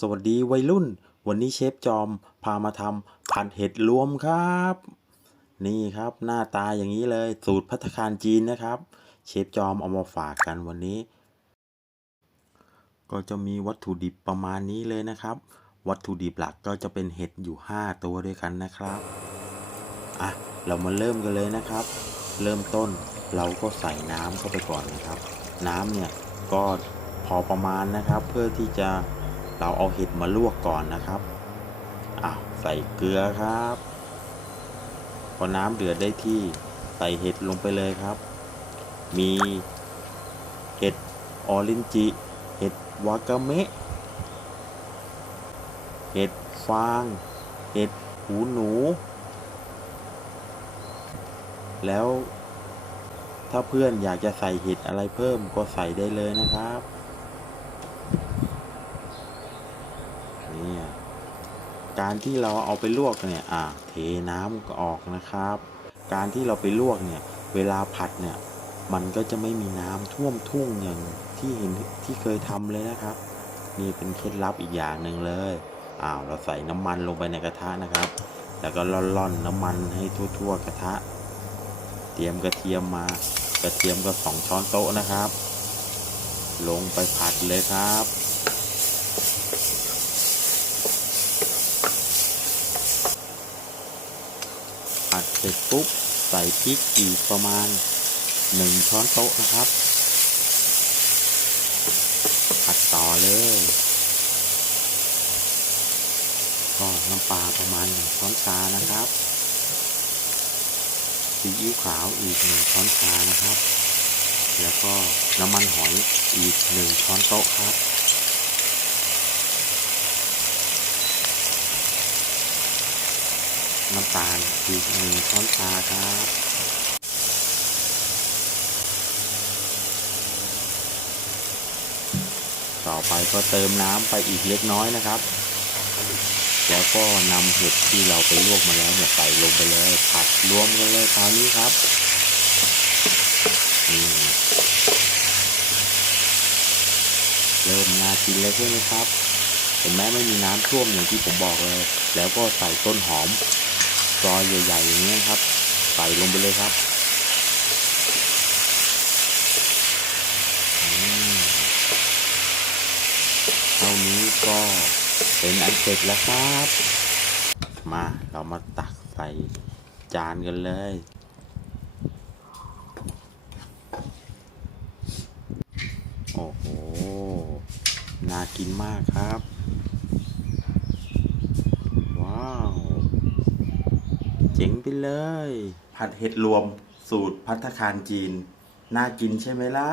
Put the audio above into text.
สวัสดีวัยรุ่น วันนี้เชฟจอมพามาทำผัดเห็ดรวมครับ นี่ครับหน้าตาอย่างนี้เลย สูตรพัตตาคารจีนนะครับ เชฟจอมเอามาฝากกันวันนี้ ก็จะมีวัตถุดิบประมาณนี้เลยนะครับ วัตถุดิบหลักก็จะเป็นเห็ดอยู่ 5 ตัวด้วยกันนะครับอะเรามาเริ่มกันเลยนะครับ เริ่มต้นเราก็ใส่น้ำเข้าไปก่อนนะครับ น้ำเนี่ยก็พอประมาณนะครับ เพื่อที่จะ เราเอาเห็ดมาลวกก่อนนะครับอ้าวใส่เกลือครับ พอน้ำเดือดได้ที่ใส่เห็ดลงไปเลยครับ มีเห็ดออรินจิ เห็ดวากาเมะ เห็ดฟาง เห็ดหูหนู แล้วถ้าเพื่อนอยากจะใส่เห็ดอะไรเพิ่มก็ใส่ได้เลยนะครับเนี่ย การที่เราเอาไปลวกเนี่ยอ่าเทน้ำก็ออกนะครับ การที่เราไปลวกเนี่ยเวลาผัดเนี่ยมันก็จะไม่มีน้ำท่วมทุ่งอย่างที่เห็นที่เคยทำเลยนะครับนี่เป็นเคล็ดลับอีกอย่างหนึ่งเลยอ้าวเราใส่น้ำมันลงไปในกระทะนะครับ แล้วก็ร่อนๆน้ำมันให้ทั่วๆกระทะ เตรียมกระเทียมมากระเทียมก็สองช้อนโต๊ะนะครับ ลงไปผัดเลยครับ ผัดเสร็จปุ๊บใส่พริกอีกประมาณหนึ่งช้อนโต๊ะนะครับ ผัดต่อเลย ก็น้ำปลาประมาณหนึ่งช้อนชานะครับซีอิ๊วขาวอีกหนึ่งช้อนชานะครับ แล้วก็น้ำมันหอยอีกหนึ่งช้อนโต๊ะครับ น้ำตาลอีกหนึ่งช้อนชาครับต่อไปก็เติมน้ำไปอีกเล็กน้อยนะครับ แล้วก็นำเห็ดที่เราไปลวกมาแล้วเนี่ยใส่ลงไปเลยผัดรวมกันเลยคราวนี้ครับนี่เริ่มน่ากินแล้วใช่ไหมครับเห็นไหมไม่มีน้ำท่วมอย่างที่ผมบอกเลย แล้วก็ใส่ต้นหอม ซอยใหญ่ๆอย่างนี้ครับ ใส่ลงไปเลยครับอืมเท่านี้ก็เป็นอันเสร็จแล้วครับ มาเรามาตักใส่จานกันเลยโอ้โห น่ากินมากครับ ว้าว เจ๋งไปเลย ผัดเห็ดรวมสูตรพัฒคารจีน น่ากินใช่ไหมล่ะ